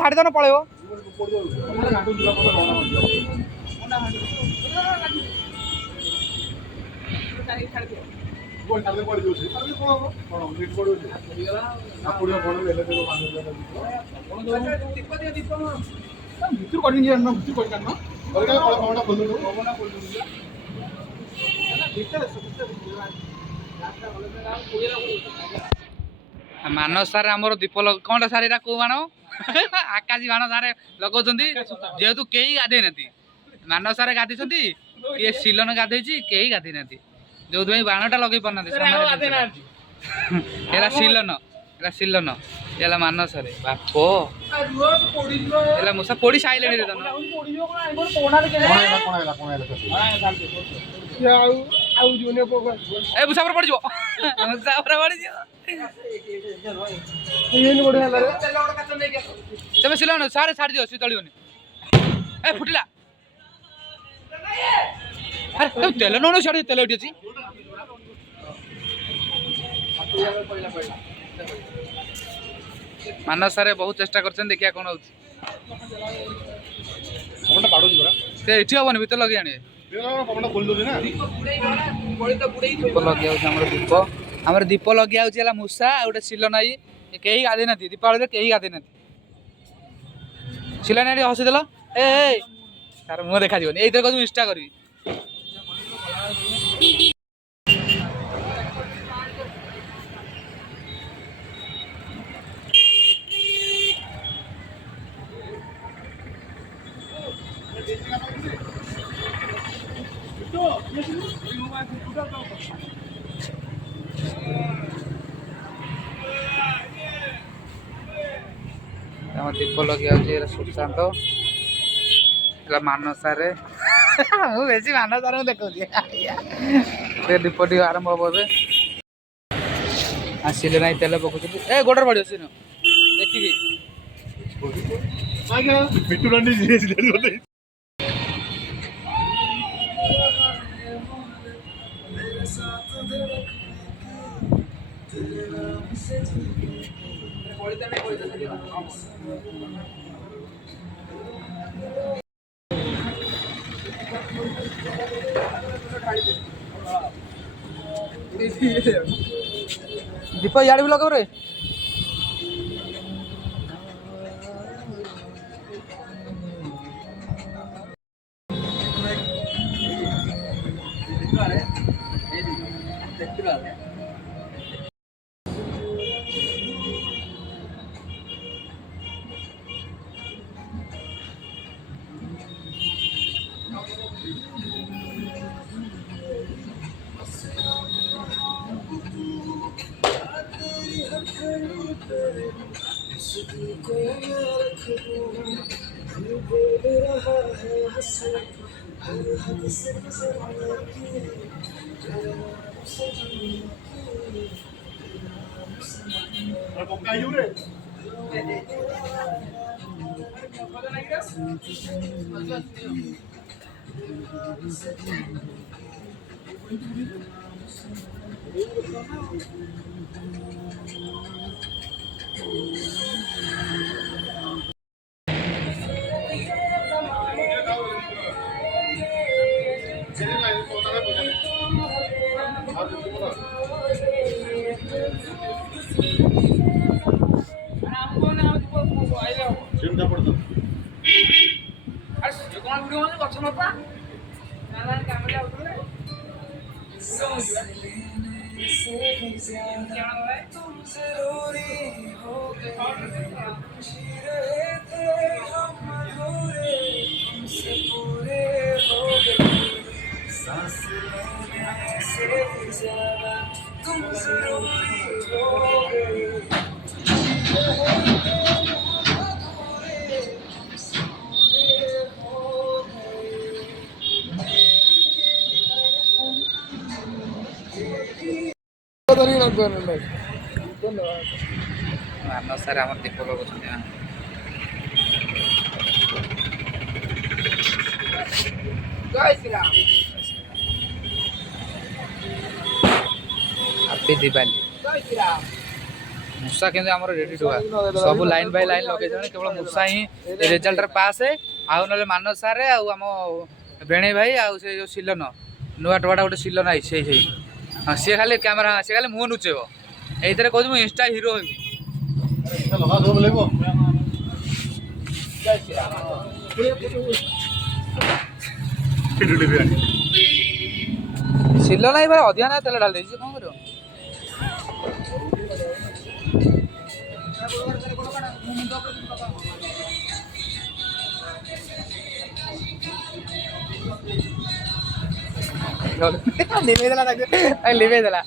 ଛାଡ଼ି ଦଉନ ପଳେଇବ। ମାନସ ସାର୍ ଆମର ଦୀପ କଣଟା ସାର୍ ଏଇଟା କୋଉ ବାଣ ଆକାଶୀ ବାଣ ସାର୍ ଲଗାଉଛନ୍ତି ଯେହେତୁ କେହି ଗାଧେଇ ନାହାନ୍ତି। ମାନସ ସାର୍ ଗାଧେଇଛନ୍ତି କିଏ ସିଲନ ଗାଧେଇଛି କେହି ଗାଧେଇ ନାହାନ୍ତି ଯୋଉଥିପାଇଁ ବାଣଟା ଲଗେଇ ପାରୁନାହାନ୍ତି। ଏରା ସିଲନ ହେଲା ମାନସ ସାର୍ ବାପ ହେଲା ମୂଷା ପୋଡ଼ି ସାଇଲେଣି ରେ ତନ ଏ ମୂଷା ଉପରେ ପଡ଼ିଯିବ ମୂଷା ଉପରେ ପଡ଼ିଯିବ ତମେ ସିଲନ ସାର୍ ଛାଡ଼ି ଦିଅ ସେ ଚଳିବନି। ଏ ଫୁଟିଲା ଆରେ ତେଲ ନଉନ ଛାଡ଼ି ତେଲ ଏଠି ଅଛି। ମାନସ ସାର୍ ବହୁତ ଚେଷ୍ଟା କରିଛନ୍ତି ଦେଖିବା କଣ ହଉଛି। ସେ ଏଠି ହବନି ଭିତରେ ଲଗେଇ ଆଣିବେ। ଆମର ଦୀପ ଲଗିଆ ହଉଛି ହେଲା ମୂଷା ଆଉ ଗୋଟେ ସିଲନ ଆଇ କେହି ଗାଧେଇ ନାହାନ୍ତି ଦୀପାବଳିରେ କେହି ଗାଧେଇ ନାହାନ୍ତି। ସିଲନ ଆଇ ହସି ଦେଲ ଏ ତାର ମୁହଁ ଦେଖାଯିବନି ଏଇଥିରେ କହୁଛି ଇନଷ୍ଟା କରିବି। ଦୀପ ଲଗିଆ ହଉଛି ସୁଶାନ୍ତ ମାନସ ସାର୍ ମୁଁ ବେଶୀ ମାନସ ସାର୍ ଦେଖଉଛି ଦୀପ ଟିକେ ଆରମ୍ଭ ହବ ଏବେ। ଆସିଲେ ନାଇଁ ତେଲ ପକଉଛନ୍ତି ଏ ଗୋଡ଼ରେ ପଡ଼ିବ ସିନ ଦେଖିକି दीप इे भी लगे रे ମାନସ ସାର୍ ଆମର ଦୀପ ଲଗାଉଛନ୍ତି। हैप्पी दिवाली मूषा के रेडी टुआ सब लाइन बाय लाइन लगे केवल मूषा ही रिजल्ट पास है आउ ना मानस सार आम बेणे भाई आउ से जो सिलन नुआ टुआटा गोटे सिलन आई से सी खाली कैमेरा सी खाली मुह लुचेब ये कहूँ मुझे इंस्टा हिरो हेबी सिलन ही अधिका ना तेल ढाल कौन कर लिवेदेला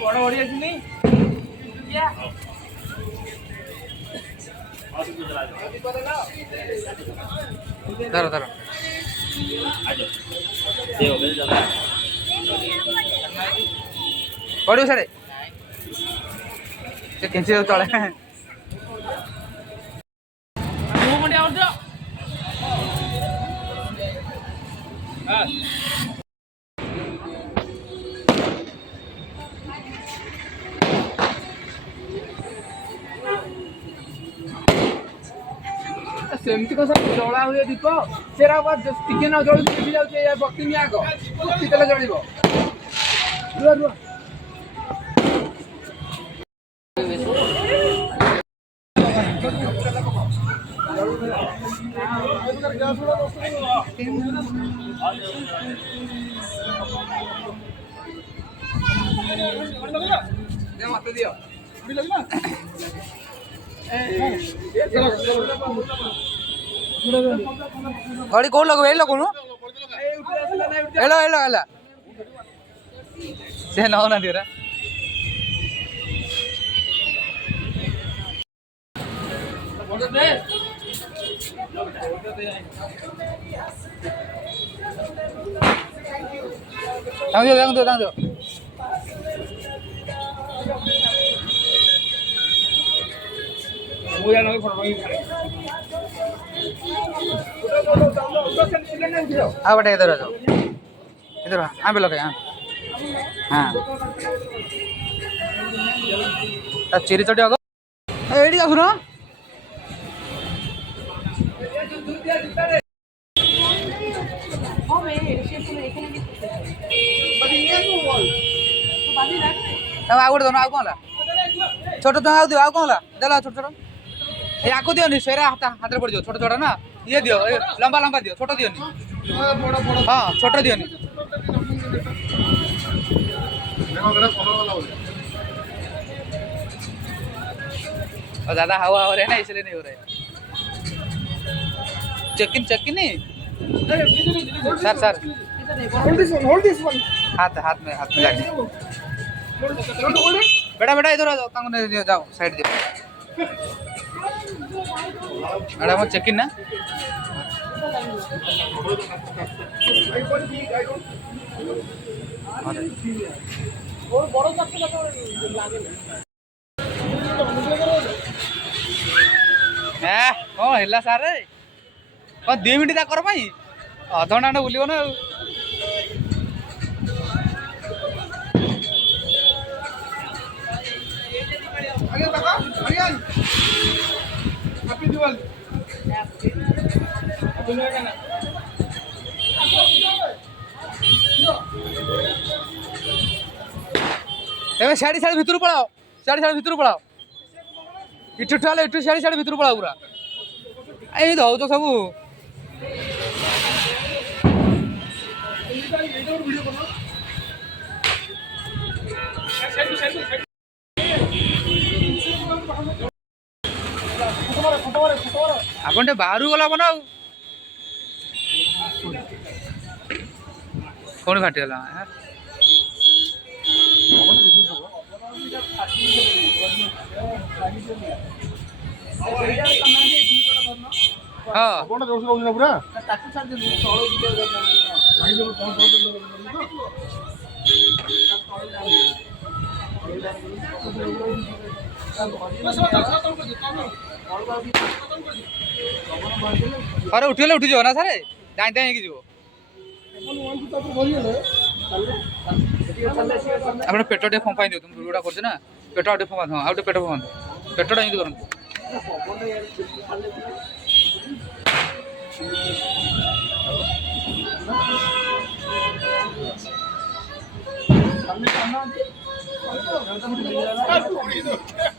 बड़ बड़ी अच्छी धर धर पड़ो सारे खिंची दो तले सेमती कौन जला हुए दीप से टे ना जल जाए बक्ति आग बक्ति तेल जल मत दियो गाड़ी कौन लगो एलो कोन एलो एलो एला से ना ना दिरा दांग दो मुझे नहीं फोटो हाँ बेटा इधर आ जाओ इधर हाँ पे लगे हाँ चिरी चटी आग एडी आसुन आ गोटे दोनों कौन छोट तो आउ दियो कौन देला छोट छोट या को दियो नि सेरा हाथ रे पड़ जाओ छोट छोट ना ये दियो लंबा लंबा दियो छोट दियो नि हां छोट दियो नि और ज्यादा हवा हो रहा है ना इसलिए नहीं हो रहा है चेक इन नहीं sir sir hold this one हाथ में लगे बेटा बेटा इधर आ जाओ कांगो जाओ साइड दियो एटा हम चेक इन ना कौन है सार कौन 2 मिनट कर अध घंटा बुल ना साड़ी साड़ी भितर पलाओ साड़ी साड़ी भितर पलाओ इठू ठुआले इठू साड़ी साड़ी भितर पलाओ पूरा ये दौ तो सब आपण बाहर गला बना कौन फाटीगला हाँ अरे उठिले उठी जाओ ना सारे दाई दाई की जीवो आपण पेट टे फंपाई दियो तुम वीडियोटा करछ ना पेट टे फंपा हां आउटे पेट फंपा पेटटा इति करन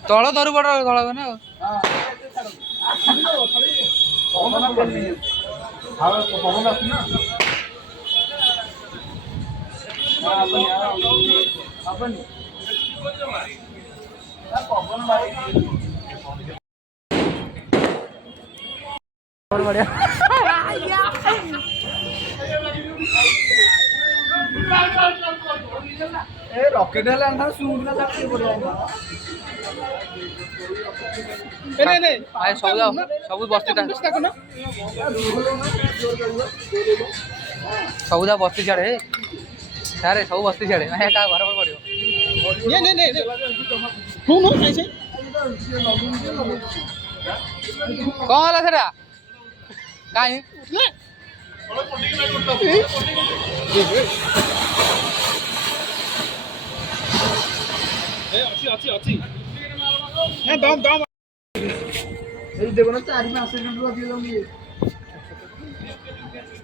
तळ धरु बड़ धळ ना बढ़िया रॉकेट सब बस्ती सबुदा बस्ती छाड़े सारे सब बस्ती छाड़े ना क्या घर पर पड़ो कौन है सेटा कहीं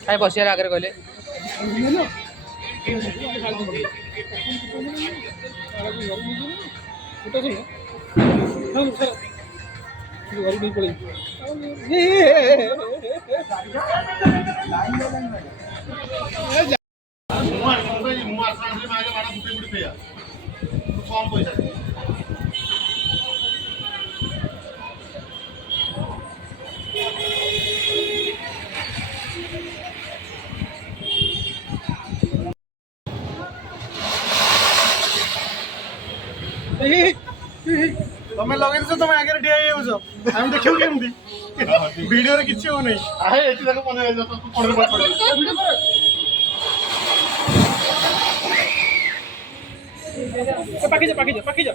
कहीं बसियार आगे कहले तमें लगे तुम आगे ठिया आम देखियो केमती वीडियो रे किछि हो नै आहे एति तक पने तो पड़े पड़े पाकी जा